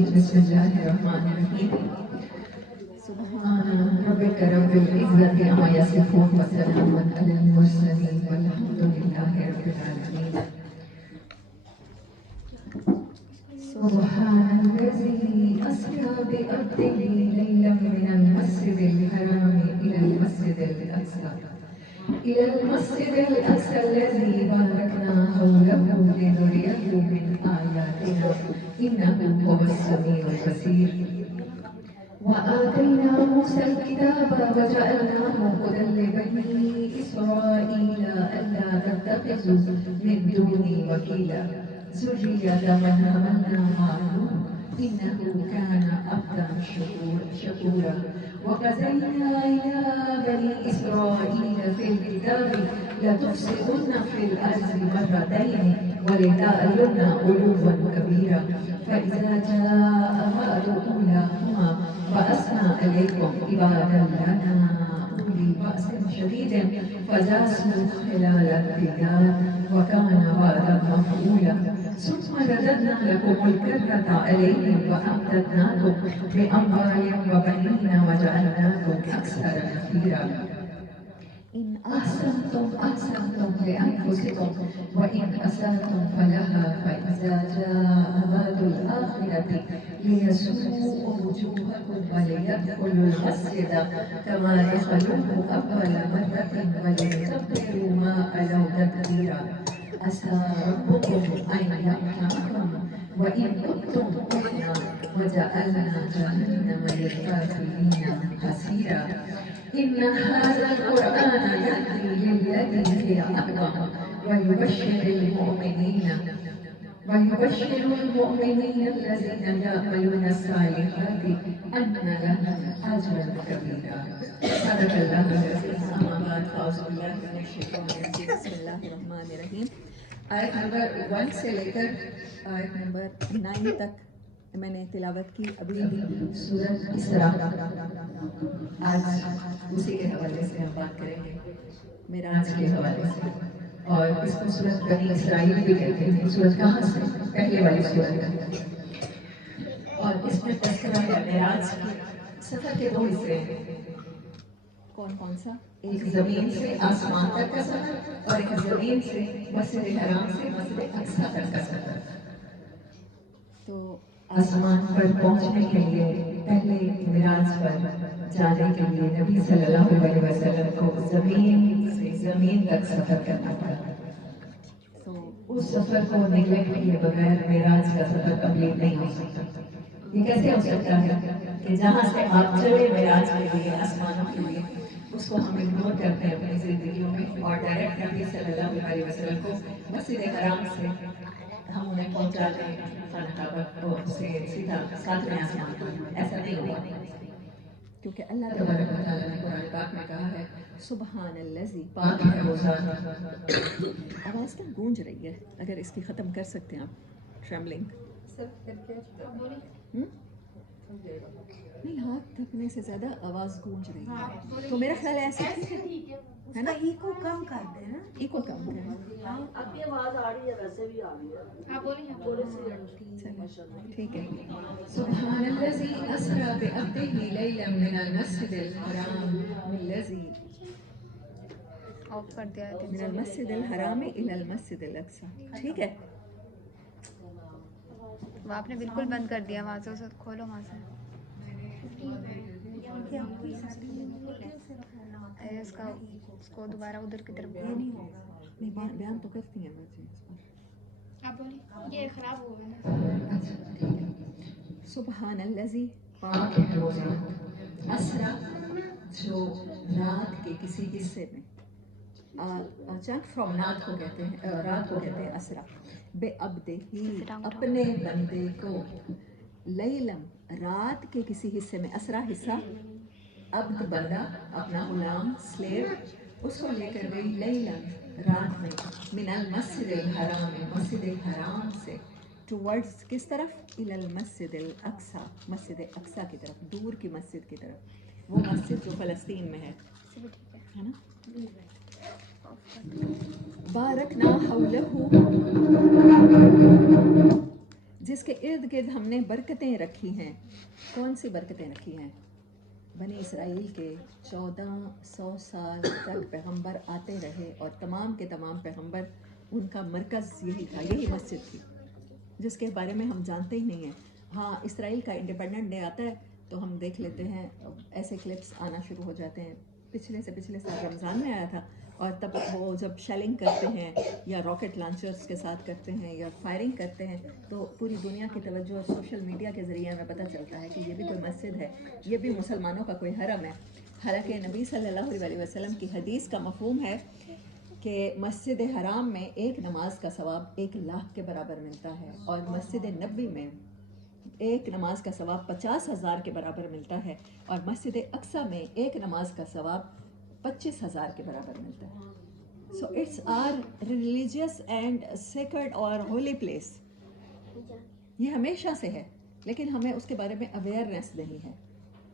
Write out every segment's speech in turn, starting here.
الرجيم بسم الله الرحمن الرحيم سبحان ربك رب العزة عما يصفون وسلام على المرسلين والحمد لله رب العالمين. سبحان الذي أسرى بعبده ليلا من المسجد الحرام إلى المسجد الأقصى الذي باركنا حوله لنريه من آياتنا إنه هو السميع البصير. وآتينا موسى الكتاب وجعلناه هدى لبني إسرائيل ألا تتخذوا من دوني وكيلا ذرية من حملنا مع نوح إنه كان عبدا شكورا. وقضينا إلى بني إسرائيل في الكتاب لتفسدن في الأرض مرتين ولتعلن علوا كبيرا فإذا جاء وعد أولاهما بأسنا عليكم عبادا لنا أولي بأس شديد فجاسوا خلال الديار وكان وعدا مفعولا. ثم رددنا لكم الكرة عليهم وأمددناكم بأموال وبنين وجعلناكم أكثر نفيرا. إن أحسنتم لأنفسكم وإن أسأتم فلها فإذا جاء وعد الآخرة ليسوءوا وجوهكم وليدخلوا المسجد كما دخلوه أول مرة وليتبروا ما علوا تتبيرا. عسى ربكم أن يرحمكم وإن كنتم عدنا وجعلنا جهنم للكافرين حصيرا. إن هذا القرآن يهدي للتي هي أقوم ويبشر المؤمنين الذين يعملون الصالحات أن لهم أجرا كبيرا. صدق الله العظيم. أما بعد فأعوذ بالله من الشيطان الرجيم بسم الله الرحمن الرحيم. آیت نمبر 1 سے لے کر آیت نمبر 9 تک میں نے تلاوت کی. ابھی سورۃ اسراء آج اسی کے حوالے سے ہم بات کریں گے، معراج کے حوالے سے. اور اس کو سورۃ بنی اسرائیل بھی کہتے ہیں. سورۃ کہاں سے؟ پہلے والی سورۃ. اور اس میں تذکرہ ہے معراج کے سفر کے 2 حصے ہیں. کون سا؟ ایک زمین سے آسمان تک کا سفر اور ایک زمین سے مسجد حرام سے مسجد اقصی تک کا سفر. تو آسمان پر پہنچنے کے لیے پہلے معراج پر جانے کے لیے نبی صلی اللہ علیہ وسلم کو زمین سے زمین تک سفر کرنا پڑا. تو اس سفر کو نگلیکٹ کیے بغیر معراج کا سفر کمپلیٹ نہیں ہو سکتا. یہ کیسے ہو سکتا ہے کہ جہاں سے آپ چلے معراج کے لیے آسمانوں کے لیے اس کو ہم اگنور کرتے ہیں اپنی زندگیوں میں اور ڈائریکٹ نبی صلی اللہ علیہ وسلم کو مسجد حرام سے ہم انہیں پہنچا دیں خانہ کعبہ سے سیدھا 7ویں آسمان پر. ایسا نہیں ہوا کیونکہ اللہ تبارک و تعالیٰ نے قرآن پاک میں کہا ہے سبحان الذی، پاک ہے وہ ذات. آواز تو گونج رہی ہے، اگر اس کی ختم کر سکتے ہیں آپ. ٹریملنگ نہیں، ہاتھ تھکنے سے زیادہ آواز گونج رہی ہے. تو میرا خیال ایسے ہے نا، ایکو کم کر دیں نا، ایکو کم کریں. آپ کی آواز آ رہی ہے، ویسے بھی آ رہی ہے. ٹھیک ہے. سبحان الذی اسری بعبدہ لیلا من المسجد الحرام الذی آف کر دیا ہے من المسجد الحرام الى المسجد الاقصی. ٹھیک ہے. وہ آپ نے بالکل بند کر دیا. وہاں سے اسے کھولو. وہاں سے اس کو دوبارہ ادھر کی طرف نہیں، بیان تو کرتی ہیں بچے. یہ خراب ہو گیا. سبحان الذی، پاک ہے وہ ذات، اسری جو رات کے کسی حصے میں، فرام رات کو کہتے ہیں، رات کو کہتے ہیں اسری، بے عبدہ اپنے بندے کو، لیلم رات کے کسی حصے میں، اسرا حصہ، عبد بندہ، اپنا غلام، سلیو، اس کو لے کر گئی لیلم رات میں، من المسجد الحرام مسجد حرام سے، ٹورڈز کس طرف؟ الی المسجد الاقصی مسجد اقصی کی طرف، دور کی مسجد کی طرف، وہ مسجد جو فلسطین میں ہے نا. بارکنا حولہ، جس کے ارد گرد ہم نے برکتیں رکھی ہیں. کون سی برکتیں رکھی ہیں؟ بنی اسرائیل کے 1400 سال تک پیغمبر آتے رہے اور تمام کے تمام پیغمبر ان کا مرکز یہی تھا، یہی مسجد تھی، جس کے بارے میں ہم جانتے ہی نہیں ہیں. ہاں، اسرائیل کا انڈیپینڈنٹ ڈے آتا ہے تو ہم دیکھ لیتے ہیں، ایسے کلپس آنا شروع ہو جاتے ہیں. پچھلے سال رمضان میں آیا تھا، اور تب وہ جب شیلنگ کرتے ہیں یا راکٹ لانچرز کے ساتھ کرتے ہیں یا فائرنگ کرتے ہیں تو پوری دنیا کی توجہ سوشل میڈیا کے ذریعے ہمیں پتہ چلتا ہے کہ یہ بھی کوئی مسجد ہے، یہ بھی مسلمانوں کا کوئی حرم ہے. حالانکہ نبی صلی اللہ علیہ وسلم کی حدیث کا مفہوم ہے کہ مسجد حرام میں ایک نماز کا ثواب 1,00,000 کے برابر ملتا ہے، اور مسجد نبوی میں ایک نماز کا ثواب 50,000 کے برابر ملتا ہے، اور مسجد اقصیٰ میں ایک نماز کا ثواب 25,000 کے برابر ملتا ہے. So it's are religious and sacred اور ہولی پلیس. یہ ہمیشہ سے ہے، لیکن ہمیں اس کے بارے میں اویئرنیس نہیں ہے.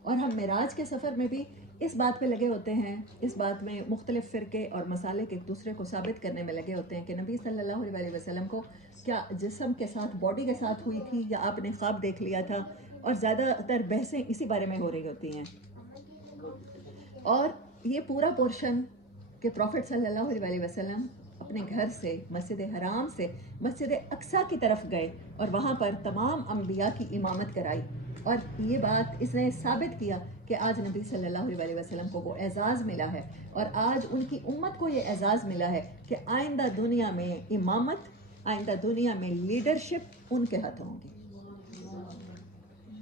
اور ہم معراج کے سفر میں بھی اس بات پہ لگے ہوتے ہیں، اس بات میں مختلف فرقے اور مسالک ایک دوسرے کو ثابت کرنے میں لگے ہوتے ہیں کہ نبی صلی اللہ علیہ وسلم کو کیا جسم کے ساتھ، باڈی کے ساتھ ہوئی تھی، یا آپ نے خواب دیکھ لیا تھا. اور زیادہ تر بحثیں اسی بارے میں ہو رہی ہوتی ہیں. اور یہ پورا پورشن کہ پروفٹ صلی اللہ علیہ وسلم اپنے گھر سے، مسجد حرام سے مسجد اقصیٰ کی طرف گئے اور وہاں پر تمام انبیاء کی امامت کرائی. اور یہ بات اس نے ثابت کیا کہ آج نبی صلی اللہ علیہ وسلم کو وہ اعزاز ملا ہے، اور آج ان کی امت کو یہ اعزاز ملا ہے کہ آئندہ دنیا میں امامت، آئندہ دنیا میں لیڈرشپ ان کے ہاتھوں ہوگی.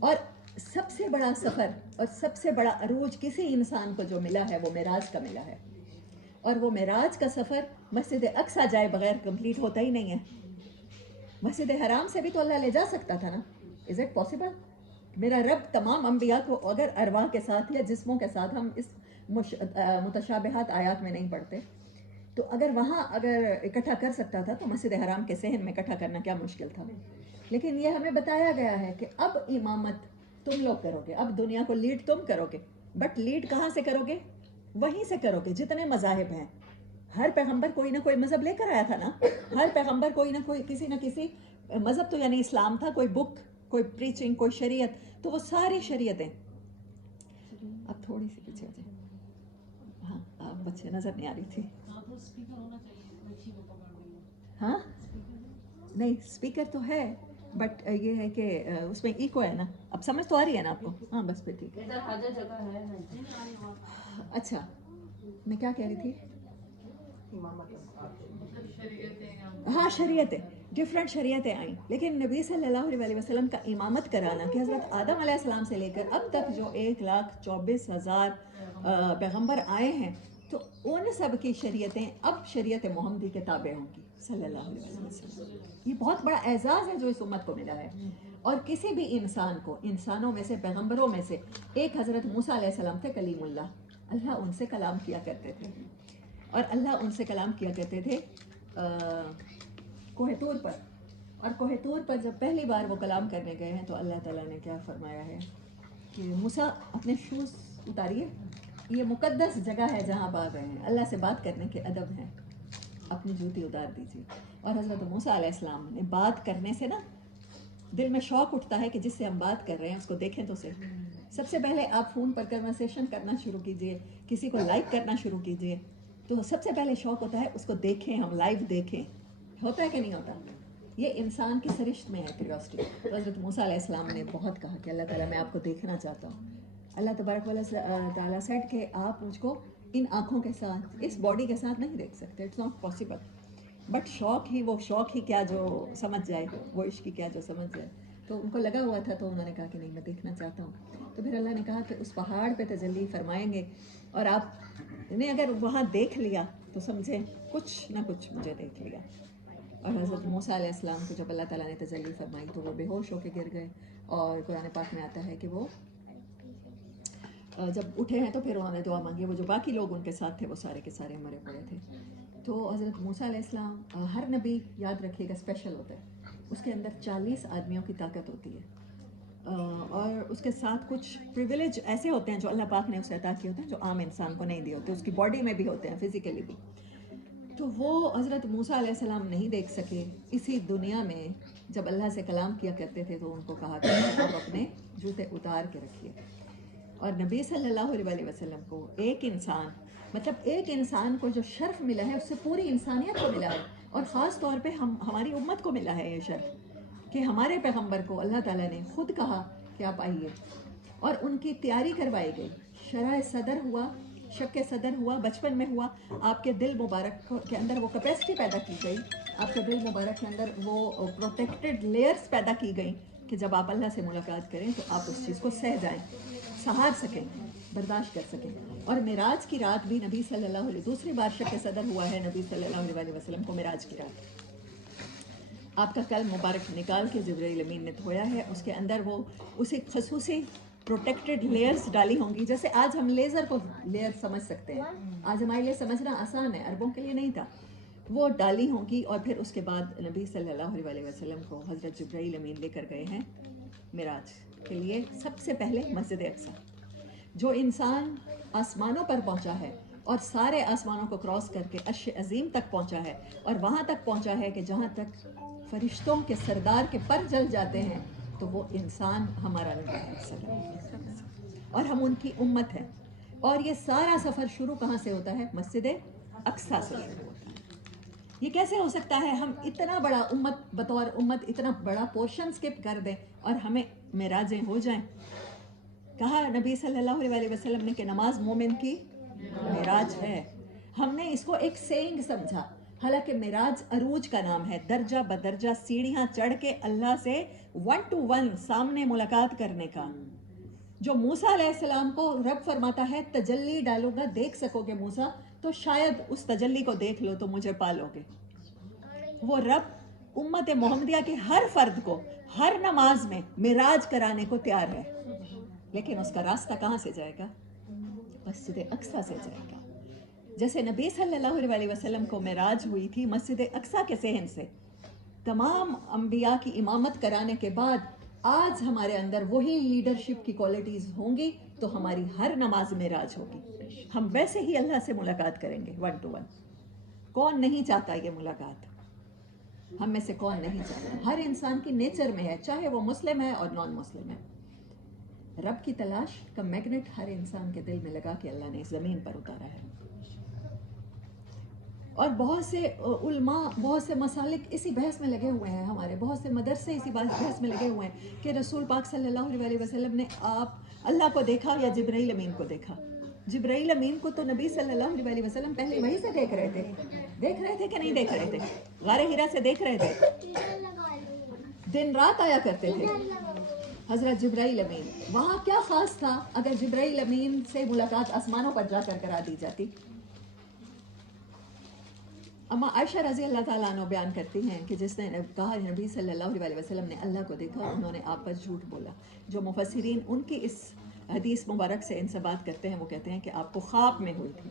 اور سب سے بڑا سفر اور سب سے بڑا عروج کسی انسان کو جو ملا ہے وہ معراج کا ملا ہے. اور وہ معراج کا سفر مسجد اقصیٰ جائے بغیر کمپلیٹ ہوتا ہی نہیں ہے. مسجد حرام سے بھی تو اللہ لے جا سکتا تھا نا. Is it possible? میرا رب تمام انبیاء کو اگر ارواح کے ساتھ یا جسموں کے ساتھ، ہم اس متشابہات آیات میں نہیں پڑھتے، تو اگر وہاں اکٹھا کر سکتا تھا تو مسجد حرام کے صحن میں اکٹھا کرنا کیا مشکل تھا. لیکن یہ ہمیں بتایا گیا ہے کہ اب امامت تم لوگ کرو گے، اب دنیا کو لیڈ تم کرو گے. بٹ لیڈ کہاں سے کرو گے؟ وہیں سے کرو گے جتنے مذاہب ہیں. ہر پیغمبر کوئی نہ کوئی مذہب لے کر آیا تھا نا. ہر پیغمبر کوئی نہ کوئی کسی نہ کسی مذہب، تو یعنی اسلام تھا، کوئی بک، کوئی پریچنگ، کوئی شریعت. تو وہ ساری شریعتیں. اب تھوڑی سی پیچھے ہو جائیں. ہاں، آپ بچے نظر نہیں آ رہی تھی. ہاں نہیں، اسپیکر تو ہے، بٹ یہ ہے کہ اس میں ایکو ہے نا. اب سمجھ تو آ رہی ہے نا آپ کو؟ ہاں بس پھر ٹھیک ہے. اچھا، میں کیا کہہ رہی تھی؟ ہاں، شریعتیں، ڈفرینٹ شریعتیں آئیں، لیکن نبی صلی اللہ علیہ وسلم کا امامت کرانا کہ حضرت آدم علیہ السلام سے لے کر اب تک جو 1,24,000 پیغمبر آئے ہیں، تو ان سب کی شریعتیں اب شریعت محمدی کے تابع ہوں گی صلی اللہ علیہ وسلم. یہ بہت بڑا اعزاز ہے جو اس امت کو ملا ہے. اور کسی بھی انسان کو، انسانوں میں سے، پیغمبروں میں سے، ایک حضرت موسیٰ علیہ السلام تھے کلیم اللہ. اللہ ان سے کلام کیا کرتے تھے، اور اللہ ان سے کلام کیا کرتے تھے کوہ طور پر. اور کوہ طور پر جب پہلی بار وہ کلام کرنے گئے ہیں تو اللہ تعالیٰ نے کیا فرمایا ہے کہ موسیٰ اپنے شوز اتاریے، یہ مقدس جگہ ہے جہاں آپ آ گئے ہیں، اللہ سے بات کرنے کے ادب ہیں، اپنی جوتی اتار دیجیے. اور حضرت موسیٰ علیہ السلام نے بات کرنے سے نا دل میں شوق اٹھتا ہے کہ جس سے ہم بات کر رہے ہیں اس کو دیکھیں تو صحیح. سب سے پہلے آپ فون پر کنورسیشن کرنا شروع کیجئے، کسی کو لائک کرنا شروع کیجئے، تو سب سے پہلے شوق ہوتا ہے اس کو دیکھیں، ہم لائیو دیکھیں. ہوتا ہے کہ نہیں ہوتا؟ یہ انسان کی سرشت میں ہے کیوریوسٹی. تو حضرت موسیٰ علیہ السلام نے بہت کہا کہ اللہ تعالیٰ میں آپ کو دیکھنا چاہتا ہوں. اللہ تبارک و تعالیٰ سیڈ کہ آپ مجھ کو ان آنکھوں کے ساتھ، اس باڈی کے ساتھ نہیں دیکھ سکتے، اٹس ناٹ پاسبل. بٹ شوق ہی کیا جو سمجھ جائے، وہ عشق ہی کیا جو سمجھ جائے. تو ان کو لگا ہوا تھا، تو انہوں نے کہا کہ نہیں، میں دیکھنا چاہتا ہوں. تو پھر اللہ نے کہا کہ اس پہاڑ پہ تجلی فرمائیں گے، اور آپ نے اگر وہاں دیکھ لیا تو سمجھیں کچھ نہ کچھ مجھے دیکھ لیا. اور حضرت موسیٰ علیہ السلام کو جب اللہ تعالیٰ نے تجلی فرمائی تو وہ بے ہوش ہو کے گر گئے. اور قرآن پاک میں آتا ہے کہ وہ جب اٹھے ہیں تو پھر انہوں نے دعا مانگی. وہ جو باقی لوگ ان کے ساتھ تھے وہ سارے کے سارے مرے پڑے تھے. تو حضرت موسیٰ علیہ السلام، ہر نبی یاد رکھیے گا اسپیشل ہوتا ہے، اس کے اندر 40 آدمیوں کی طاقت ہوتی ہے، اور اس کے ساتھ کچھ پریویلیج ایسے ہوتے ہیں جو اللہ پاک نے اسے عطا کیے ہوتے ہیں جو عام انسان کو نہیں دیے ہوتے، اس کی باڈی میں بھی ہوتے ہیں، فزیکلی بھی. تو وہ حضرت موسیٰ علیہ السلام نہیں دیکھ سکے. اسی دنیا میں جب اللہ سے کلام کیا کرتے تھے تو ان کو کہا کہ آپ اپنے جوتے اتار کے رکھیے. اور نبی صلی اللہ علیہ وسلم کو ایک انسان، مطلب ایک انسان کو جو شرف ملا ہے اس سے پوری انسانیت کو ملا ہے، اور خاص طور پہ ہماری امت کو ملا ہے یہ شرف کہ ہمارے پیغمبر کو اللہ تعالیٰ نے خود کہا کہ آپ آئیے، اور ان کی تیاری کروائی گئی. شرح صدر ہوا، شک صدر ہوا، بچپن میں ہوا. آپ کے دل مبارک کے اندر وہ کیپیسٹی پیدا کی گئی، آپ کے دل مبارک کے اندر وہ پروٹیکٹڈ لیئرز پیدا کی گئی کہ جب آپ اللہ سے ملاقات کریں تو آپ اس چیز کو سہ جائیں، سہار سکیں، برداشت کر سکیں. اور معراج کی رات بھی نبی صلی اللہ علیہ، دوسری بار شک صدر ہوا ہے نبی صلی اللہ علیہ وسلم کو معراج کی رات. آپ کا قلب مبارک نکال کے جبرائیل امین نے دھویا ہے، اس کے اندر وہ اسے خصوصی پروٹیکٹڈ لیئرز ڈالی ہوں گی. جیسے آج ہم لیزر کو لیئر سمجھ سکتے ہیں، آج ہمارے لیے سمجھنا آسان ہے، عربوں کے لیے نہیں تھا. وہ ڈالی ہوں گی. اور پھر اس کے بعد نبی صلی اللہ علیہ وسلم کو حضرت جبرائیل امین لے کر گئے ہیں معراج کے لیے سب سے پہلے مسجد اقصی. جو انسان آسمانوں پر پہنچا ہے اور سارے آسمانوں کو کراس کر کے عرش عظیم تک پہنچا ہے، اور وہاں تک پہنچا ہے کہ جہاں تک فرشتوں کے سردار کے پر جل جاتے ہیں، تو وہ انسان ہمارا نبی ہے صلی اللہ علیہ وسلم، اور ہم ان کی امت ہیں. اور یہ سارا سفر شروع کہاں سے ہوتا ہے؟ مسجد اقصی سے شروع ہوتا ہے. یہ کیسے ہو سکتا ہے ہم اتنا بڑا امت بطور امت اتنا بڑا پورشن سکپ کر دیں اور ہمیں معراجیں ہو جائیں؟ کہا نبی صلی اللہ علیہ وسلم نے کہ نماز مومن کی معراج ہے. ہم نے اس کو ایک سینگ سمجھا، حالانکہ معراج عروج کا نام ہے، درجہ بدرجہ سیڑھیاں چڑھ کے اللہ سے 1 to 1 سامنے ملاقات کرنے کا. جو موسیٰ علیہ السلام کو رب فرماتا ہے تجلی ڈالوں گا دیکھ سکو گے موسیٰ، تو شاید اس تجلی کو دیکھ لو تو مجھے پالو گے. وہ رب امت محمدیہ کے ہر فرد کو ہر نماز میں معراج کرانے کو تیار ہے، لیکن اس کا راستہ کہاں سے جائے گا؟ مسجد اقصی سے جائے گا. جیسے نبی صلی اللہ علیہ وسلم کو معراج ہوئی تھی مسجد اقصی کے صحن سے، تمام انبیاء کی امامت کرانے کے بعد آج ہمارے اندر وہی لیڈرشپ کی کوالٹیز ہوں گی تو ہماری ہر نماز معراج ہوگی. ہم ویسے ہی اللہ سے ملاقات کریں گے 1 to 1. کون نہیں چاہتا یہ ملاقات؟ ہم میں سے کون نہیں چاہتا؟ ہر انسان کی نیچر میں ہے، چاہے وہ مسلم ہے اور نان مسلم ہے. رب کی تلاش کا میگنیٹ ہر انسان کے دل میں لگا کے اللہ نے اس زمین پر اتارا ہے. اور بہت سے علماء، بہت سے مسالک اسی بحث میں لگے ہوئے ہیں، ہمارے بہت سے مدرسے اسی بحث میں لگے ہوئے ہیں کہ رسول پاک صلی اللہ علیہ وسلم نے آپ اللہ کو دیکھا یا جبرائیل امین کو دیکھا. جبرائیل امین کو تو نبی صلی اللہ علیہ وسلم پہلے وہی سے دیکھ رہے تھے کہ نہیں دیکھ رہے تھے؟ غار حرا سے دیکھ رہے تھے، دن رات آیا کرتے تھے. حضرت جبرائیل امین وہاں کیا خاص تھا اگر جبرائیل امین سے ملاقات آسمانوں پر جا کر کرا دی جاتی؟ اما عائشہ رضی اللہ تعالیٰ عنہ بیان کرتی ہیں کہ جس نے کہا نبی صلی اللہ علیہ وسلم نے اللہ کو دیکھا، انہوں نے آپ پر جھوٹ بولا. جو مفسرین ان کی اس حدیث مبارک سے انسبات کرتے ہیں وہ کہتے ہیں کہ آپ کو خواب میں ہوئی تھی.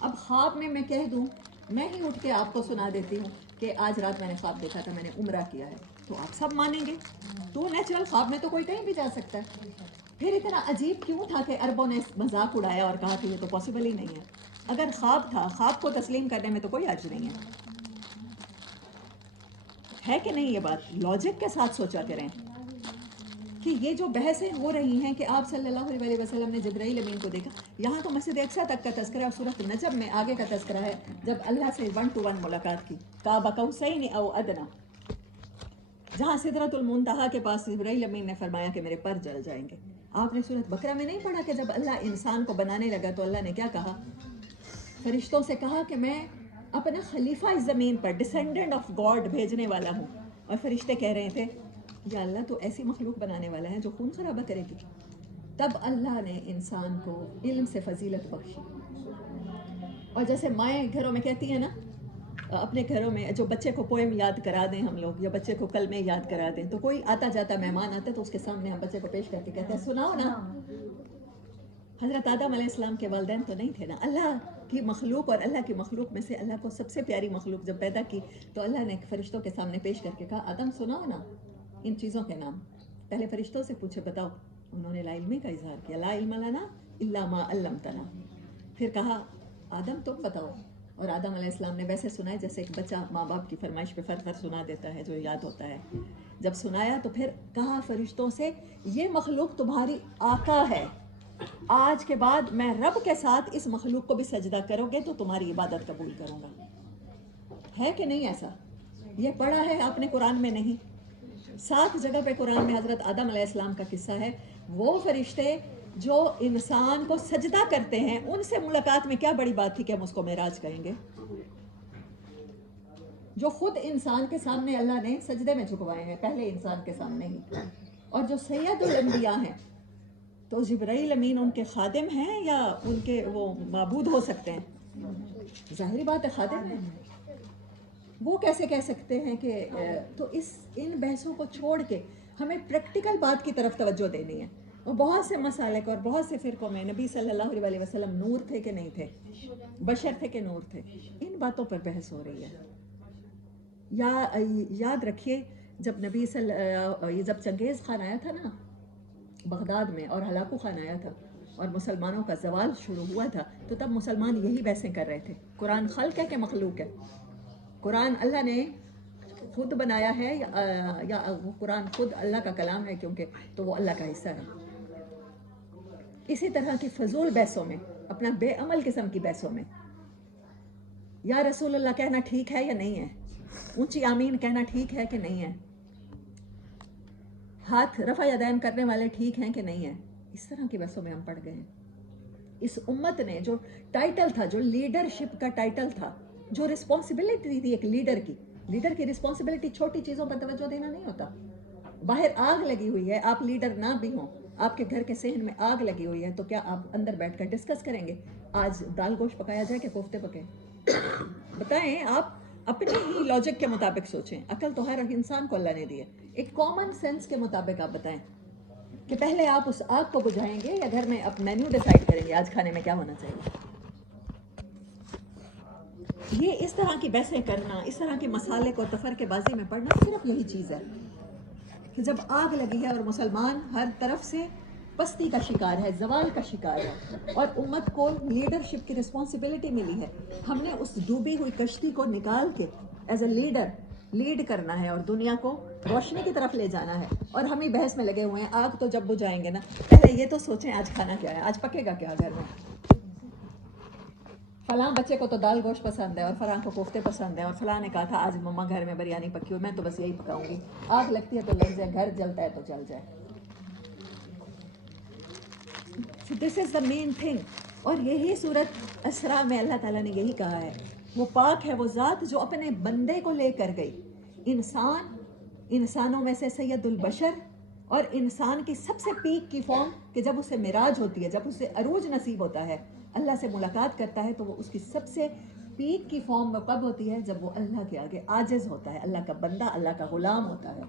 اب خواب میں کہہ دوں، میں ہی اٹھ کے آپ کو سنا دیتی ہوں کہ آج رات میں نے خواب دیکھا تھا، میں نے عمرہ کیا ہے، تو آپ سب مانیں گے. تو نیچرل خواب میں تو کوئی کہیں بھی جا سکتا ہے. پھر اتنا عجیب کیوں تھا کہ عربوں نے مذاق اڑایا اور کہا کہ یہ تو پاسبل ہی نہیں ہے؟ اگر خواب تھا، خواب کو تسلیم کرنے میں تو کوئی حرج نہیں ہے کہ نہیں؟ یہ بات لاجک کے ساتھ سوچا کریں کہ یہ جو بحثیں ہو رہی ہیں کہ آپ صلی اللہ علیہ وسلم نے جبرائیل امین کو دیکھا، یہاں تو مسجد اقصی تک کا تذکرہ اور سورۃ النجم میں آگے کا تذکرہ ہے جب اللہ سے 1 to 1 ملاقات کی، قاب قوسین او ادنی، جہاں سدرۃ المنتہا کے پاس جبرائیل امین نے فرمایا کہ میرے پر جل جائیں گے. آپ نے سورۃ بقرہ میں نہیں پڑھا کہ جب اللہ انسان کو بنانے لگا تو اللہ نے کیا کہا؟ فرشتوں سے کہا کہ میں اپنا خلیفہ اس زمین پر، ڈسینڈنٹ آف گاڈ بھیجنے والا ہوں. اور فرشتے کہہ رہے تھے یا اللہ تو ایسی مخلوق بنانے والا ہے جو خون خرابہ کرے گی. تب اللہ نے انسان کو علم سے فضیلت بخشی. اور جیسے مائیں گھروں میں کہتی ہیں نا، اپنے گھروں میں جو بچے کو پوئم یاد کرا دیں ہم لوگ، یا بچے کو کلمے یاد کرا دیں، تو کوئی آتا جاتا مہمان آتا ہے تو اس کے سامنے ہم بچے کو پیش کر کے کہتے ہیں سناؤ نا. حضرت آدم علیہ السلام کے والدین تو نہیں تھے نا، اللہ کی مخلوق، اور اللہ کی مخلوق میں سے اللہ کو سب سے پیاری مخلوق جب پیدا کی تو اللہ نے فرشتوں کے سامنے پیش کر کے کہا آدم سناؤ نا ان چیزوں کے نام. پہلے فرشتوں سے پوچھے بتاؤ، انہوں نے لا علمی کا اظہار کیا، لا علم لنا الا ما علمتنا. پھر کہا آدم تم بتاؤ، اور آدم علیہ السلام نے ویسے سنائے جیسے ایک بچہ ماں باپ کی فرمائش پہ فر سنا دیتا ہے جو یاد ہوتا ہے. جب سنایا تو پھر کہا فرشتوں سے یہ مخلوق تمہاری آقا ہے، آج کے بعد میں رب کے ساتھ اس مخلوق کو بھی سجدہ کرو گے تو تمہاری عبادت قبول کروں گا. ہے کہ نہیں ایسا؟ یہ پڑھا ہے آپ نے قرآن میں نہیں؟ 7 جگہ پہ قرآن میں حضرت آدم علیہ السلام کا قصہ ہے. وہ فرشتے جو انسان کو سجدہ کرتے ہیں ان سے ملاقات میں کیا بڑی بات تھی کہ ہم اس کو معراج کہیں گے؟ جو خود انسان کے سامنے اللہ نے سجدے میں جھکوائے ہیں، پہلے انسان کے سامنے ہی. اور جو سید الانبیاء ہیں تو جبرائیل امین ان کے خادم ہیں یا ان کے وہ معبود ہو سکتے ہیں؟ ظاہری بات ہے خادم ہیں. وہ کیسے کہہ سکتے ہیں کہ تو ان بحثوں کو چھوڑ کے ہمیں پریکٹیکل بات کی طرف توجہ دینی ہے. اور بہت سے مسالک اور بہت سے فرقوں میں نبی صلی اللہ علیہ وسلم نور تھے کہ نہیں تھے، بشر تھے کہ نور تھے، ان باتوں پر بحث ہو رہی ہے. یاد رکھیے جب جب چنگیز خان آیا تھا نا بغداد میں اور ہلاکو خان آیا تھا اور مسلمانوں کا زوال شروع ہوا تھا تو تب مسلمان یہی بحثیں کر رہے تھے. قرآن خلق ہے کہ مخلوق ہے؟ قرآن اللہ نے خود بنایا ہے یا قرآن خود اللہ کا کلام ہے کیونکہ تو وہ اللہ کا حصہ ہے. اسی طرح کی فضول بحثوں میں، اپنا بے عمل قسم کی بحثوں میں یا رسول اللہ کہنا ٹھیک ہے یا نہیں ہے، اونچی آمین کہنا ٹھیک ہے کہ نہیں ہے، ہاتھ رفع یدین کرنے والے ٹھیک ہیں کہ نہیں ہیں، اس طرح کی بحثوں میں ہم پڑ گئے ہیں. اس امت نے جو ٹائٹل تھا، جو لیڈرشپ کا ٹائٹل تھا، جو رسپانسبلٹی تھی ایک لیڈر کی رسپانسبلٹی چھوٹی چیزوں پر توجہ دینا نہیں ہوتا. باہر آگ لگی ہوئی ہے، آپ لیڈر نہ بھی ہوں، آپ کے گھر کے صحن میں آگ لگی ہوئی ہے تو کیا آپ اندر بیٹھ کر ڈسکس کریں گے آج دال گوشت پکایا جائے کہ کوفتے پکیں؟ بتائیں. آپ اپنے ہی لاجک کے مطابق سوچیں. عقل تو ہر انسان کو اللہ نے دی ہے. ایک کامن سینس کے مطابق آپ بتائیں کہ پہلے آپ اس آگ کو بجھائیں گے یا گھر میں آپ مینیو ڈیسائیڈ کریں گے آج کھانے میں کیا ہونا چاہیے. یہ اس طرح کی بحثیں کرنا، اس طرح کے مسالے کو تفرقے بازی میں پڑھنا صرف یہی چیز ہے کہ جب آگ لگی ہے اور مسلمان ہر طرف سے پستی کا شکار ہے، زوال کا شکار ہے اور امت کو لیڈرشپ کی رسپانسبلٹی ملی ہے، ہم نے اس ڈوبی ہوئی کشتی کو نکال کے ایز اے لیڈر لیڈ کرنا ہے اور دنیا کو روشنی کی طرف لے جانا ہے. اور ہم ہی بحث میں لگے ہوئے ہیں. آگ تو جب بجھائیں گے نا، پہلے یہ تو سوچیں آج کھانا کیا ہے، آج پکے گا کیا گھر میں. فلاں بچے کو تو دال گوشت پسند ہے اور فلاں کو کوفتے پسند ہیں اور فلاں نے کہا تھا آج مما گھر میں بریانی پکی ہوئی، میں تو بس یہی پکاؤں گی. آگ لگتی ہے تو لگ جائے، گھر جلتا ہے تو جل جائے. So this is the main thing. اور یہی صورت اسراء میں اللہ تعالیٰ نے یہی کہا ہے، وہ پاک ہے وہ ذات جو اپنے بندے کو لے کر گئی. انسانوں میں سے سید البشر اور انسان کی سب سے پیک کی فارم کہ جب اسے معراج ہوتی ہے، جب اسے عروج نصیب ہوتا ہے، اللہ سے ملاقات کرتا ہے تو وہ اس کی سب سے پیک کی فارم کب ہوتی ہے؟ جب وہ اللہ کے آگے عاجز ہوتا ہے، اللہ کا بندہ، اللہ کا غلام ہوتا ہے.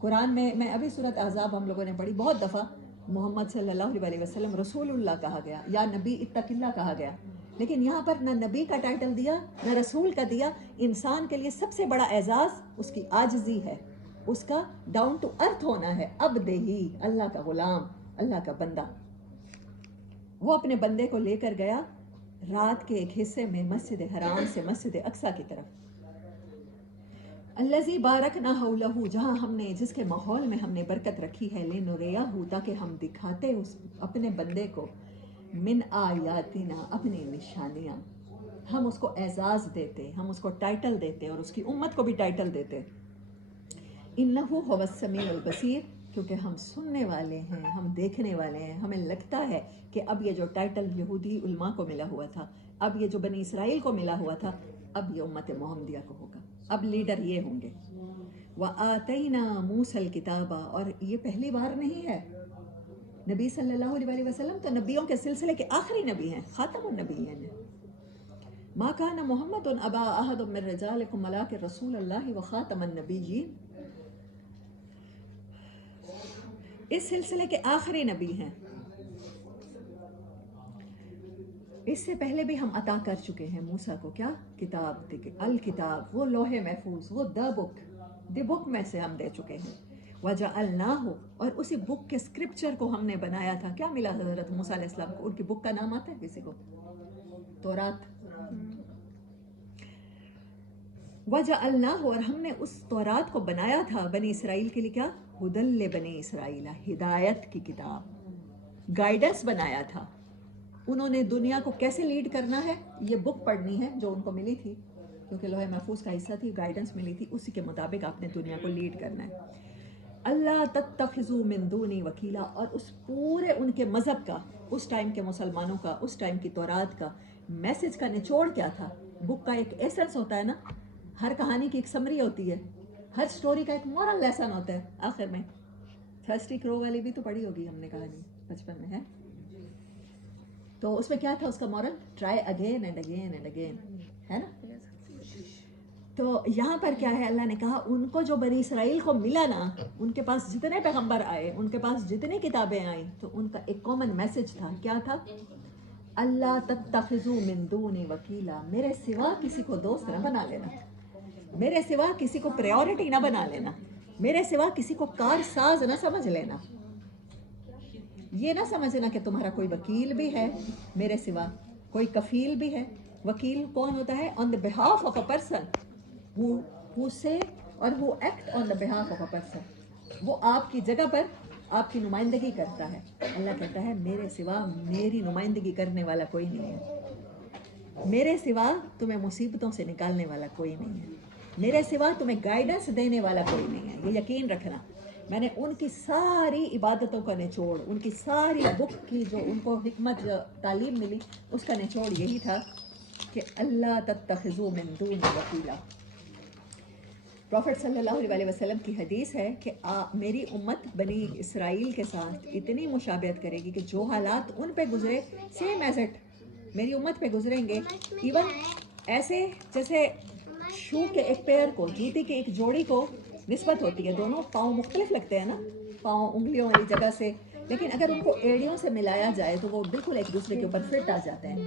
قرآن میں ابھی سورۃ احزاب ہم لوگوں نے پڑھی بہت دفعہ، محمد صلی اللہ علیہ وسلم رسول اللہ کہا گیا یا نبی اتق اللہ کہا گیا، لیکن یہاں پر نہ نبی کا ٹائٹل دیا نہ رسول کا دیا. انسان کے لیے سب سے بڑا اعزاز اس کی عاجزی ہے، اس کا ڈاؤن ٹو ارتھ ہونا ہے. عبدہی، اللہ کا غلام، اللہ کا بندہ. وہ اپنے بندے کو لے کر گیا رات کے ایک حصے میں مسجد حرام سے مسجد اقصیٰ کی طرف. الذی بارکنا حولہ، جہاں ہم نے، جس کے ماحول میں ہم نے برکت رکھی ہے، لنریہ، تاکہ ہم دکھاتے اس اپنے بندے کو، من آیاتنا، اپنی نشانیاں. ہم اس کو اعزاز دیتے، ہم اس کو ٹائٹل دیتے اور اس کی امت کو بھی ٹائٹل دیتے. انہ هو السمیع البصیر، کیونکہ ہم سننے والے ہیں، ہم دیکھنے والے ہیں. ہمیں لگتا ہے کہ اب یہ جو ٹائٹل یہودی علماء کو ملا ہوا تھا، اب یہ جو بنی اسرائیل کو ملا ہوا تھا، اب یہ امت محمدیہ کو ہوگا، اب لیڈر یہ ہوں گے. وَآتَيْنَا مُوسَى الْكِتَابَ، اور یہ پہلی بار نہیں ہے. نبی صلی اللہ علیہ وسلم تو نبیوں کے سلسلے کے آخری نبی ہیں، خاتم النبیین ہیں. ما کان محمد ابا احد من رجالکم ولکن رسول اللہ وخاتم النبیین، اس سلسلے کے آخری نبی ہیں. اس سے پہلے بھی ہم عطا کر چکے ہیں موسیٰ کو کیا؟ کتاب، الکتاب، وہ لوح محفوظ، وہ دی بک میں سے ہم دے چکے ہیں. وَجَعَلْنَاهُ، اور اسی بک کے اسکرپچر کو ہم نے بنایا تھا. کیا ملا حضرت موسیٰ علیہ السلام کو؟ ان کی بک کا نام آتا ہے کسی کو؟ تورات. وَجَعَلْنَاهُ اور ہم نے اس تورات کو بنایا تھا بنی اسرائیل کے لیے کیا؟ ہدل لبنی اسرائیل، ہدایت کی کتاب، گائیڈنس بنایا تھا. انہوں نے دنیا کو کیسے لیڈ کرنا ہے یہ بک پڑھنی ہے جو ان کو ملی تھی، کیونکہ لوح محفوظ کا حصہ تھی، گائیڈنس ملی تھی، اسی کے مطابق آپ نے دنیا کو لیڈ کرنا ہے. اللہ تتخذوا من دونی وکیلا، اور اس پورے ان کے مذہب کا، اس ٹائم کے مسلمانوں کا، اس ٹائم کی تورات کا میسج کا نچوڑ کیا تھا؟ بک کا ایک ایسنس ہوتا ہے نا، ہر کہانی کی ایک سمری ہوتی ہے، ہر سٹوری کا ایک مورل لیسن ہوتا ہے آخر میں. تھرسٹی کرو والی بھی تو پڑھی ہوگی ہم نے کہانی بچپن میں، ہے؟ تو اس میں کیا تھا اس کا moral? Try again and again and again, ہے نا؟ تو یہاں پر کیا ہے، اللہ نے کہا ان کو جو بنی اسرائیل کو ملا نا، ان کے پاس جتنے پیغمبر آئے، ان کے پاس جتنی کتابیں آئیں، تو ان کا ایک کامن میسج تھا. کیا تھا؟ اللہ تتخذوا من دونی وکیلا، میرے سوا کسی کو دوست نہ بنا لینا، میرے سوا کسی کو پریورٹی نہ بنا لینا، میرے سوا کسی کو کار ساز نہ سمجھ لینا. یہ نہ سمجھنا کہ تمہارا کوئی وکیل بھی ہے میرے سوا، کوئی کفیل بھی ہے. وکیل کون ہوتا ہے؟ On the behalf of a person who say اور who act on the behalf of a person. وہ آپ کی جگہ پر آپ کی نمائندگی کرتا ہے. اللہ کہتا ہے میرے سوا میری نمائندگی کرنے والا کوئی نہیں ہے، میرے سوا تمہیں مصیبتوں سے نکالنے والا کوئی نہیں ہے، میرے سوا تمہیں گائیڈنس دینے والا کوئی نہیں ہے. یہ یقین رکھنا. میں نے ان کی ساری عبادتوں کا نچوڑ، ان کی ساری بک کی جو ان کو حکمت تعلیم ملی، اس کا نچوڑ یہی تھا کہ اللہ تتخذوا من دون وکیلا. پروفٹ صلی اللہ علیہ وسلم کی حدیث ہے کہ میری امت بنی اسرائیل کے ساتھ اتنی مشابہت کرے گی کہ جو حالات ان پہ گزرے سیم ایز اٹ میری امت پہ گزریں گے. ایون ایسے جیسے شو کے ایک پیر کو، جوتی کے ایک جوڑی کو نسبت ہوتی ہے، دونوں پاؤں مختلف لگتے ہیں نا، پاؤں انگلیوں والی جگہ سے، لیکن اگر ان کو ایڑیوں سے ملایا جائے تو وہ بالکل ایک دوسرے کے اوپر فٹ آ جاتے ہیں.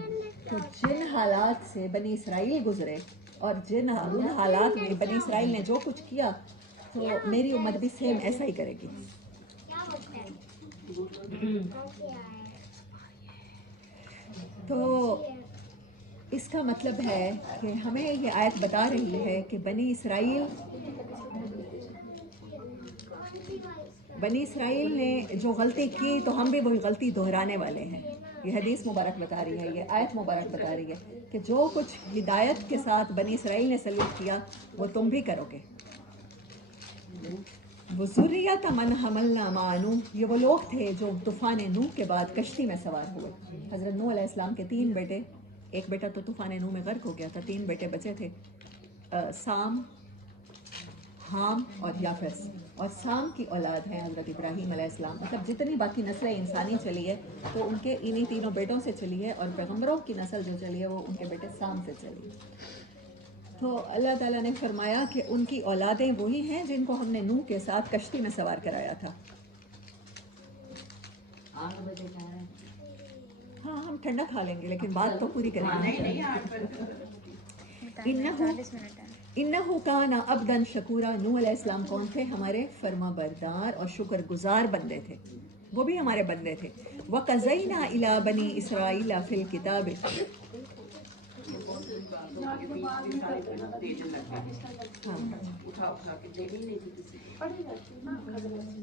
تو جن حالات سے بنی اسرائیل گزرے اور ان حالات میں بنی اسرائیل نے جو کچھ کیا، تو میری امت بھی سیم ایسا ہی کرے گی. تو اس کا مطلب ہے کہ ہمیں یہ آیت بتا رہی ہے کہ بنی اسرائیل نے جو غلطی کی تو ہم بھی وہی غلطی دہرانے والے ہیں. یہ حدیث مبارک بتا رہی ہے، یہ آیت مبارک بتا رہی ہے کہ جو کچھ ہدایت کے ساتھ بنی اسرائیل نے سلوک کیا وہ تم بھی کرو گے. وَذُرِّيَّةَ مَنْ حَمَلْنَا مَعَ نُوحٍ، یہ وہ لوگ تھے جو طوفان نوح کے بعد کشتی میں سوار ہوئے. حضرت نوح علیہ السلام کے 3 بیٹے، ایک بیٹا تو طوفان نوح میں غرق ہو گیا تھا، 3 بیٹے بچے تھے، سام، حام اور یافس. اور سام کی اولاد ہیں حضرت ابراہیم علیہ السلام. مطلب جتنی باقی نسلیں انسانی چلی ہے تو ان کے انہی 3 بیٹوں سے چلی ہے، اور پیغمبروں کی نسل جو چلی ہے وہ ان کے بیٹے سام سے چلی ہے. تو اللہ تعالیٰ نے فرمایا کہ ان کی اولادیں وہی ہیں جن کو ہم نے نوح کے ساتھ کشتی میں سوار کرایا تھا. ہاں ہم ٹھنڈا کھا لیں گے لیکن بات تو پوری کریں گے. انہو کان عبدا شکورا، نوح علیہ السلام کون تھے؟ ہمارے فرما بردار اور شکر گزار بندے تھے، وہ بھی ہمارے بندے تھے. وَقَضَيْنَا إِلَىٰ بَنِي إِسْرَائِيلَ فِي الْكِتَابِ،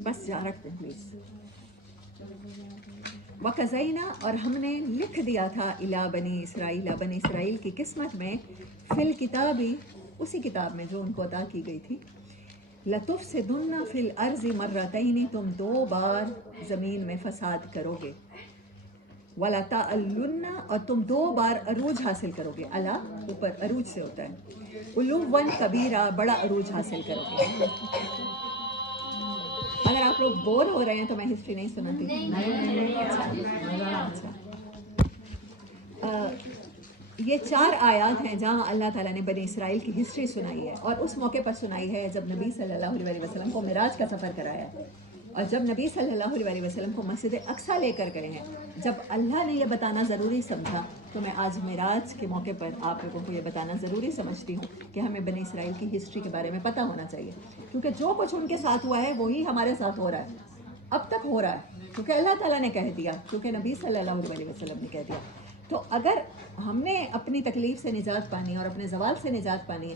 بس جا رکھتے ہیں پلیز. وَقَضَيْنَا اور ہم نے لکھ دیا تھا، إِلَىٰ بَنِي إِسْرَائِيلَ بنی اسرائیل کی قسمت میں، فِي الْكِتَابِ اسی کتاب میں جو ان کو عطا کی گئی تھی، لَتُفْسِدُنَّ فِي الْأَرْضِ مَرَّتَيْنِ، تم 2 بار زمین میں فساد کرو گے. وَلَتَعْلُنَّ اور تم 2 بار عروج حاصل کرو گے. علا اوپر عروج سے ہوتا ہے، علوًا کبیرہ بڑا عروج حاصل کرو گے. اگر آپ لوگ بور ہو رہے ہیں تو میں ہسٹری نہیں سناتی. اچھا. یہ 4 آیات ہیں جہاں اللہ تعالیٰ نے بنی اسرائیل کی ہسٹری سنائی ہے، اور اس موقع پر سنائی ہے جب نبی صلی اللہ علیہ وسلم کو معراج کا سفر کرایا، اور جب نبی صلی اللہ علیہ وسلم کو مسجد اقصیٰ لے کر گئے ہیں. جب اللہ نے یہ بتانا ضروری سمجھا تو میں آج معراج کے موقع پر آپ لوگوں کو یہ بتانا ضروری سمجھتی ہوں کہ ہمیں بنی اسرائیل کی ہسٹری کے بارے میں پتہ ہونا چاہیے، کیونکہ جو کچھ ان کے ساتھ ہوا ہے وہی ہمارے ساتھ ہو رہا ہے، اب تک ہو رہا ہے، کیونکہ اللہ تعالیٰ نے کہہ دیا، کیونکہ نبی صلی اللہ علیہ وسلم نے کہہ دیا. تو اگر ہم نے اپنی تکلیف سے نجات پانی اور اپنے زوال سے نجات پانی ہے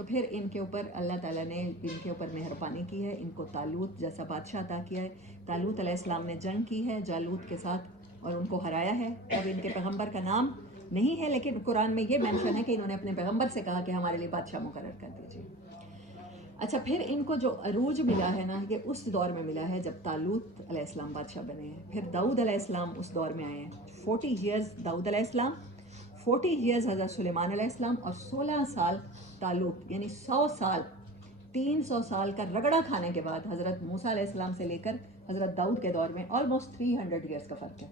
تو پھر ان کے اوپر اللہ تعالیٰ نے ان کے اوپر مہربانی کی ہے، ان کو طالوت جیسا بادشاہ عطا کیا ہے. طالوت علیہ السلام نے جنگ کی ہے جالوت کے ساتھ اور ان کو ہرایا ہے. اب ان کے پیغمبر کا نام نہیں ہے، لیکن قرآن میں یہ مینشن ہے کہ انہوں نے اپنے پیغمبر سے کہا کہ ہمارے لیے بادشاہ مقرر کر دیجیے. اچھا، پھر ان کو جو عروج ملا ہے نا، یہ اس دور میں ملا ہے جب طالوت علیہ السلام بادشاہ بنے ہیں. پھر داؤد علیہ السلام اس دور میں آئے ہیں. 40 ایئرز داؤد علیہ السلام، 40 ایئرز حضرت سلیمان علیہ السلام، اور 16 سال طالوت، یعنی 100 سال، 300 سال کا رگڑا کھانے کے بعد حضرت موسیٰ علیہ السلام سے لے کر حضرت داؤد کے دور میں آلموسٹ 300 ایئرز کا فرق ہے.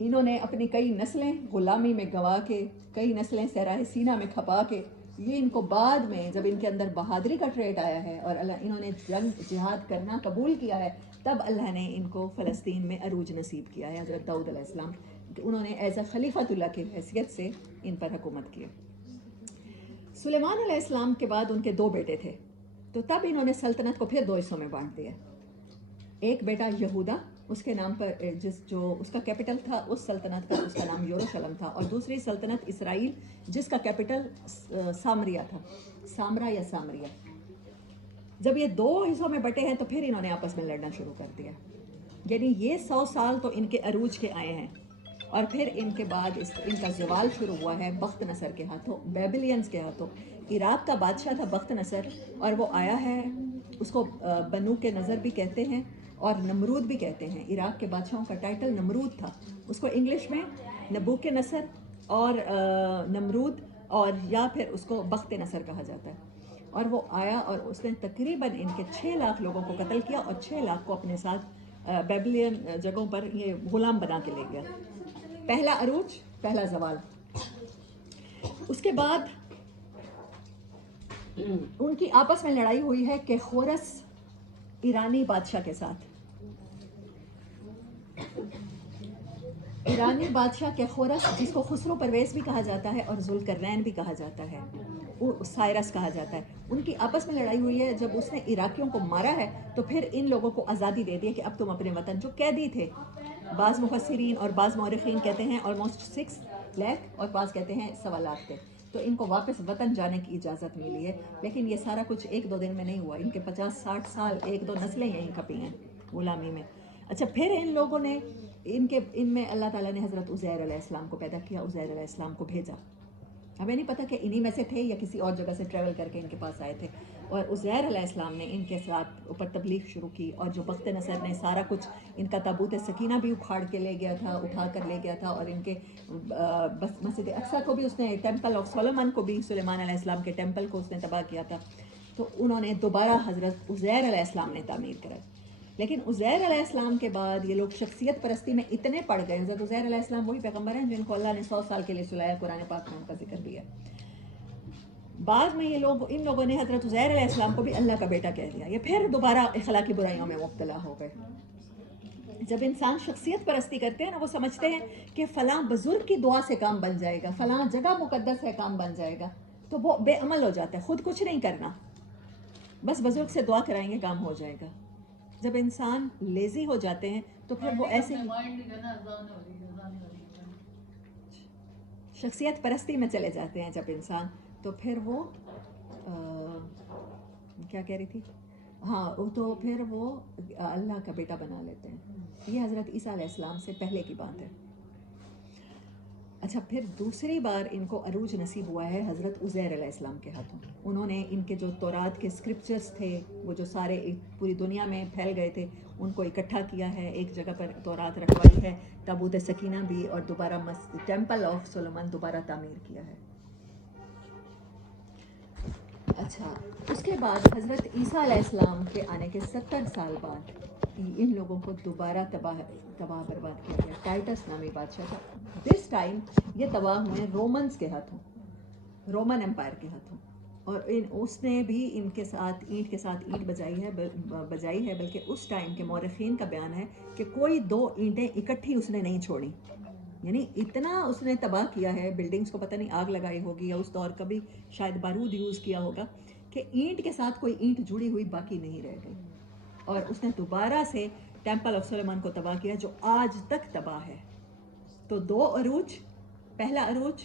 انہوں نے اپنی کئی نسلیں غلامی میں گوا کے، کئی نسلیں صحرائے سینا میں کھپا کے، یہ ان کو بعد میں جب ان کے اندر بہادری کا ٹریٹ آیا ہے اور انہوں نے جنگ جہاد کرنا قبول کیا ہے، تب اللہ نے ان کو فلسطین میں عروج نصیب کیا ہے. حضرت داؤد علیہ السلام انہوں نے ایز اے خلیفۃ اللہ کی حیثیت سے ان پر حکومت کی. سلیمان علیہ السلام کے بعد ان کے 2 بیٹے تھے، تو تب انہوں نے سلطنت کو پھر 2 حصوں میں بانٹ دیا. ایک بیٹا یہودا، اس کے نام پر جو اس کا کیپٹل تھا اس سلطنت کا، اس کا نام یروشلم تھا، اور دوسری سلطنت اسرائیل جس کا کیپٹل سامریہ تھا، سامرا یا سامریہ. جب یہ 2 حصوں میں بٹے ہیں تو پھر انہوں نے آپس میں لڑنا شروع کر دیا. یعنی یہ 100 سال تو ان کے عروج کے آئے ہیں، اور پھر ان کے بعد ان کا زوال شروع ہوا ہے بخت نصر کے ہاتھوں، بیبلینز کے ہاتھوں. عراق کا بادشاہ تھا بخت نصر، اور وہ آیا ہے، اس کو بنو کے نظر بھی کہتے ہیں اور نمرود بھی کہتے ہیں. عراق کے بادشاہوں کا ٹائٹل نمرود تھا. اس کو انگلش میں نبوک نصر اور نمرود، اور یا پھر اس کو بخت نصر کہا جاتا ہے. اور وہ آیا اور اس نے تقریباً ان کے 6 لاکھ لوگوں کو قتل کیا اور 6 لاکھ کو اپنے ساتھ بیبلین جگہوں پر یہ غلام بنا کے لے گیا. پہلا عروج، پہلا زوال. اس کے بعد ان کی آپس میں لڑائی ہوئی ہے کہ خورس ایرانی بادشاہ کے ساتھ. ایرانی بادشاہ کے خورس، جس کو خسرو پرویز بھی کہا جاتا ہے اور ذوالقرنین بھی کہا جاتا ہے، سائرس کہا جاتا ہے، ان کی آپس میں لڑائی ہوئی ہے. جب اس نے عراقیوں کو مارا ہے تو پھر ان لوگوں کو آزادی دے دی کہ اب تم اپنے وطن، جو قیدی تھے، بعض مفسرین اور بعض مورخین کہتے ہیں آلموسٹ 6 لاکھ اور بعض کہتے ہیں 1.25 لاکھ تھے، تو ان کو واپس وطن جانے کی اجازت ملی ہے. لیکن یہ سارا کچھ 1-2 دن میں نہیں ہوا، ان کے 50-60 سال 1-2 نسلیں یہیں کھپی ہیں غلامی میں. اچھا، پھر ان لوگوں نے ان میں اللہ تعالیٰ نے حضرت عزیر علیہ السلام کو پیدا کیا، عزیر علیہ السلام کو بھیجا. ہمیں نہیں پتہ کہ انہی میں سے تھے یا کسی اور جگہ سے ٹریول کر کے ان کے پاس آئے تھے. اور عزیر علیہ السلام نے ان کے ساتھ اوپر تبلیغ شروع کی، اور جو بخت نصر نے سارا کچھ ان کا تابوت سکینہ بھی اکھاڑ کے لے گیا تھا، اٹھا کر لے گیا تھا، اور ان کے مسجد اقصیٰ کو بھی اس نے، ٹیمپل آف سولومن کو بھی، سلیمان علیہ السلام کے ٹیمپل کو اس نے تباہ کیا تھا. تو انہوں نے دوبارہ حضرت عزیر علیہ السلام نے تعمیر کرائی. لیکن عزیر علیہ السلام کے بعد یہ لوگ شخصیت پرستی میں اتنے پڑ گئے. حضرت عزیر علیہ السلام وہی پیغمبر ہیں جن کو اللہ نے 100 سال کے لیے سلایا، قرآن پاک میں ان کا ذکر بھی ہے. بعد میں ان لوگوں نے حضرت عزیر علیہ السلام کو بھی اللہ کا بیٹا کہہ دیا. یہ پھر دوبارہ اخلاقی برائیوں میں مبتلا ہو گئے. جب انسان شخصیت پرستی کرتے ہیں نا، وہ سمجھتے ہیں کہ فلاں بزرگ کی دعا سے کام بن جائے گا، فلاں جگہ مقدس ہے کام بن جائے گا، تو وہ بے عمل ہو جاتا ہے. خود کچھ نہیں کرنا، بس بزرگ سے دعا کرائیں گے کام ہو جائے گا. جب انسان لیزی ہو جاتے ہیں تو پھر وہ ایسے شخصیت پرستی میں چلے جاتے ہیں. جب انسان تو پھر وہ کیا کہہ رہی تھی، ہاں، تو پھر وہ اللہ کا بیٹا بنا لیتے ہیں. یہ حضرت عیسیٰ علیہ السلام سے پہلے کی بات ہے. اچھا، پھر دوسری بار ان کو عروج نصیب ہوا ہے حضرت عزیر علیہ السلام کے ہاتھوں. انہوں نے ان کے جو تورات کے اسکرپچرز تھے، وہ جو سارے پوری دنیا میں پھیل گئے تھے، ان کو اکٹھا کیا ہے، ایک جگہ پر تورات رکھوائی ہے، تابوت سکینہ بھی، اور دوبارہ ٹیمپل آف سولومن دوبارہ تعمیر کیا ہے. اچھا، اس کے بعد حضرت عیسیٰ علیہ السلام کے آنے کے 70 سال بعد ان لوگوں کو دوبارہ تباہ برباد کیا گیا. ٹائٹس نامی بادشاہ تھا. دس ٹائم یہ تباہ ہوئے رومنز کے ہاتھوں، رومن امپائر کے ہاتھوں. اور اس نے بھی ان کے ساتھ اینٹ کے ساتھ اینٹ بجائی ہے. بلکہ اس ٹائم کے مورخین کا بیان ہے کہ کوئی 2 اینٹیں اکٹھی اس نے نہیں چھوڑی. یعنی اتنا اس نے تباہ کیا ہے بلڈنگز کو، پتہ نہیں آگ لگائی ہوگی یا اس دور کا بھی شاید بارود یوز کیا ہوگا، کہ اینٹ کے ساتھ کوئی اینٹ جڑی ہوئی باقی نہیں رہ گئی. اور اس نے دوبارہ سے ٹیمپل آف سلیمان کو تباہ کیا، جو آج تک تباہ ہے. تو 2 عروج، پہلا عروج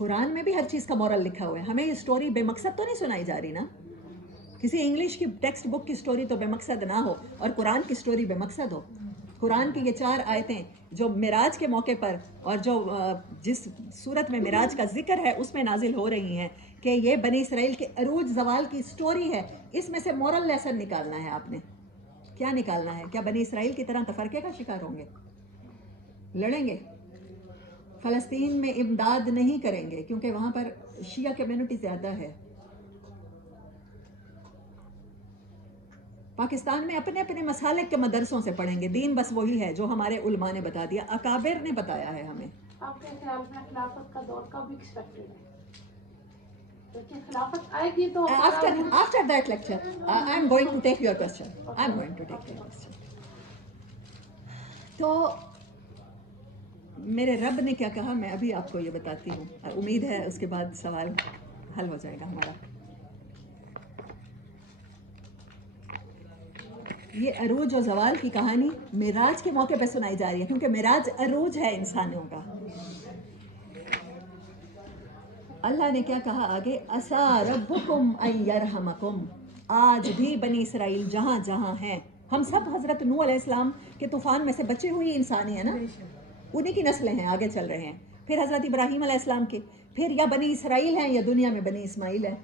قرآن میں بھی ہر چیز کا مورل لکھا ہوا ہے. ہمیں یہ اسٹوری بے مقصد تو نہیں سنائی جا رہی نا. کسی انگلش کی ٹیکسٹ بک کی اسٹوری تو بے مقصد نہ ہو اور قرآن کی اسٹوری بے مقصد ہو. قرآن کی یہ 4 آیتیں جو معراج کے موقع پر اور جو جس صورت میں معراج کا ذکر ہے اس میں نازل ہو رہی ہیں کہ یہ بنی اسرائیل کے عروج زوال کی اسٹوری ہے. اس میں سے مورل لیسن نکالنا ہے. آپ نے کیا نکالنا ہے؟ کیا بنی اسرائیل کی طرح تفرقے کا شکار ہوں گے؟ لڑیں گے؟ فلسطین میں امداد نہیں کریں گے کیونکہ وہاں پر شیعہ کمیونٹی زیادہ ہے. پاکستان میں اپنے اپنے مسالک کے مدرسوں سے پڑھیں گے. دین بس وہی ہے جو ہمارے علماء نے بتا دیا, اکابر نے بتایا ہے ہمیں. آپ کے خیال میں خلافت کا دور کب ایکسپیکٹڈ ہے؟ کیونکہ خلافت آئے گی تو After that lecture, I'm going to take your question. I'm going to take your question. تو میرے رب نے کیا کہا میں ابھی آپ کو یہ بتاتی ہوں. امید ہے اس کے بعد سوال حل ہو جائے گا ہمارا. یہ عروج و زوال کی کہانی معراج کے موقع پہ سنائی جا رہی ہے کیونکہ معراج عروج ہے انسانوں کا. اللہ نے کیا کہا آگے؟ عسیٰ ربکم ان یرحمکم. آج بھی بنی اسرائیل جہاں جہاں ہیں, ہم سب حضرت نوح علیہ السلام کے طوفان میں سے بچے ہوئی انسانی ہیں نا, انہی کی نسلیں ہیں, آگے چل رہے ہیں. پھر حضرت ابراہیم علیہ السلام کے, پھر یا بنی اسرائیل ہیں یا دنیا میں بنی اسماعیل ہے.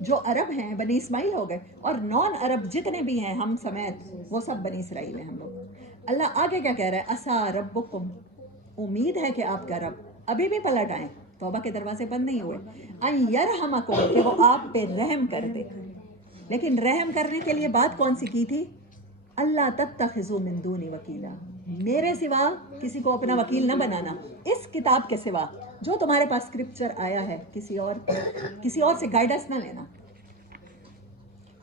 جو عرب ہیں بنی اسماعیل ہو گئے, اور نان عرب جتنے بھی ہیں ہم سمیت وہ سب بنی اسرائیل ہیں ہم لوگ. اللہ آگے کیا کہہ رہا ہے؟ عسیٰ ربکم, امید ہے کہ آپ کا رب ابھی بھی پلٹ آئیں, توبہ کے دروازے بند نہیں ہوئے. ان یرحمکم, کہ وہ آپ پہ رحم کر دے. لیکن رحم کرنے کے لیے بات کون سی کی تھی؟ اللہ تتخذوا من دونی وکیلا, میرے سوا کسی کو اپنا وکیل نہ بنانا. اس کتاب کے سوا جو تمہارے پاس اسکرپچر آیا ہے کسی اور سے گائیڈنس نہ لینا.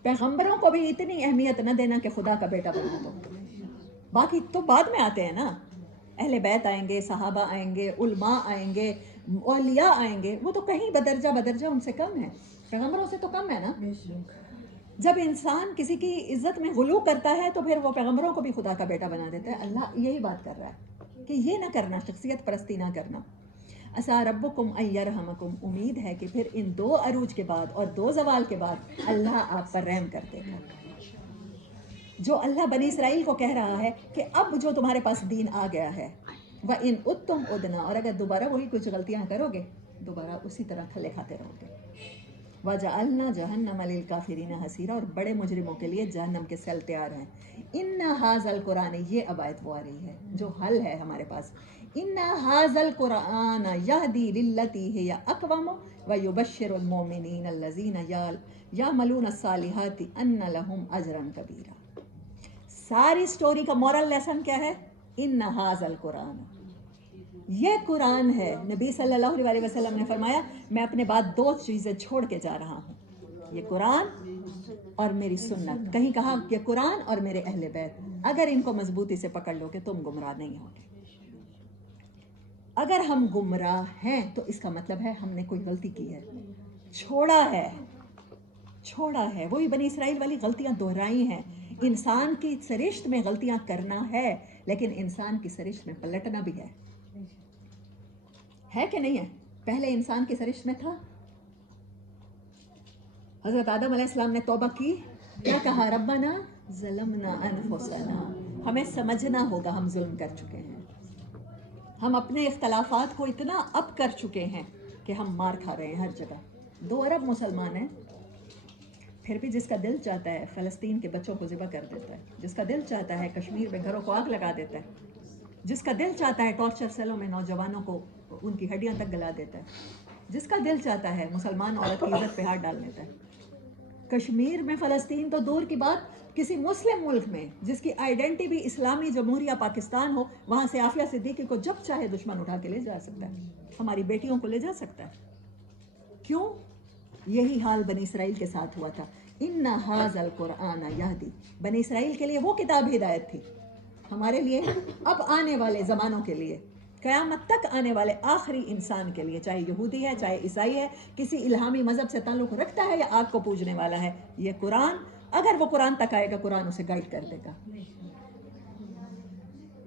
پیغمبروں کو بھی اتنی اہمیت نہ دینا کہ خدا کا بیٹا بنا دو. باقی تو بعد میں آتے ہیں نا, اہل بیت آئیں گے, صحابہ آئیں گے, علماء آئیں گے, اولیاء آئیں گے, وہ تو کہیں بدرجہ ان سے کم ہے, پیغمبروں سے تو کم ہے نا. جب انسان کسی کی عزت میں غلو کرتا ہے تو پھر وہ پیغمبروں کو بھی خدا کا بیٹا بنا دیتا ہے. اللہ یہی بات کر رہا ہے کہ یہ نہ کرنا, شخصیت پرستی نہ کرنا. عسیٰ ربکم ان یرحمکم, امید ہے کہ پھر ان 2 عروج کے بعد اور 2 زوال کے بعد اللہ آپ پر رحم کر دے گا. جو اللہ بنی اسرائیل کو کہہ رہا ہے کہ اب جو تمہارے پاس دین آ گیا ہے, وَإِنْ أُدْتُمْ عُدْنَا, اور اگر دوبارہ وہی کچھ غلطیاں کرو گے دوبارہ اسی طرح کھلے کھاتے رہو گے. وَجَعَلْنَا جَهَنَّمَ لِلْكَافِرِينَ حَصِيرًا, اور بڑے مجرموں کے لیے جہنم کے سیل تیار ہیں. اِنَّ هَذَا الْقُرْآنَ, یہ اب آیت وہ آ رہی ہے جو حل ہے ہمارے پاس. اِنَّ هَذَا الْقُرْآنَ يَهْدِي لِلَّتِي هِيَ أَقْوَمُ وَيُبَشِّرُ الْمُؤْمِنِينَ الَّذِينَ يَعْمَلُونَ الصَّالِحَاتِ أَنَّ لَهُمْ أَجْرًا كَبِيرًا. ساری سٹوری کا مورل لیسن کیا ہے؟ اِنَّ هَذَا الْقُرْآنَ, یہ قرآن ہے. نبی صلی اللہ علیہ وسلم نے فرمایا میں اپنے بعد 2 چیزیں چھوڑ کے جا رہا ہوں, یہ قرآن اور میری سنت. کہیں کہا کہ قرآن اور میرے اہل بیت, اگر ان کو مضبوطی سے پکڑ لو گے تم گمراہ نہیں ہوگے. اگر ہم گمراہ ہیں تو اس کا مطلب ہے ہم نے کوئی غلطی کی ہے, چھوڑا ہے. وہی بنی اسرائیل والی غلطیاں دہرائی ہیں. انسان کی سرشت میں غلطیاں کرنا ہے, لیکن انسان کی سرشت میں پلٹنا بھی ہے کہ نہیں ہے؟ پہلے انسان کی سرشت میں تھا. حضرت آدم علیہ السلام نے توبہ کی, کیا کہا؟ ربنا ظلمنا انفسنا, ہمیں سمجھنا ہوگا ہم ظلم کر چکے ہیں, ہم اپنے اختلافات کو اتنا اب کر چکے ہیں کہ ہم مار کھا رہے ہیں ہر جگہ. 2 ارب مسلمان ہیں, پھر بھی جس کا دل چاہتا ہے فلسطین کے بچوں کو ذبح کر دیتا ہے, جس کا دل چاہتا ہے کشمیر میں گھروں کو آگ لگا دیتا ہے, جس کا دل چاہتا ہے ٹارچر سیلوں میں نوجوانوں کو ان کی ہڈیاں تک گلا دیتا ہے, جس کا دل چاہتا ہے مسلمان عورت کی عزت پہ ہاتھ ڈال دیتا ہے. کشمیر میں, فلسطین تو دور کی بات, کسی مسلم ملک میں جس کی آئیڈینٹی بھی اسلامی جمہوریہ پاکستان ہو, وہاں سے عافیہ صدیقی کو جب چاہے دشمن اٹھا کے لے جا سکتا ہے, ہماری بیٹیوں کو لے جا سکتا ہے. کیوں؟ یہی حال بنی اسرائیل کے ساتھ ہوا تھا. اِنَّ هَذَا الْقُرْآنَ يَهْدِي, بنی اسرائیل کے لیے وہ کتاب ہدایت تھی, ہمارے لیے اب آنے والے زمانوں کے لیے, قیامت تک آنے والے آخری انسان کے لیے, چاہے یہودی ہے چاہے عیسائی ہے, کسی الہامی مذہب سے تعلق رکھتا ہے یا آگ کو پوجنے والا ہے, یہ قرآن اگر وہ قرآن تک آئے گا قرآن اسے گائیڈ کر دے گا.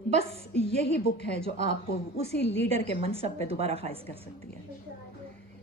بس یہی بک ہے جو آپ کو اسی لیڈر کے منصب پہ دوبارہ فائز کر سکتی ہے.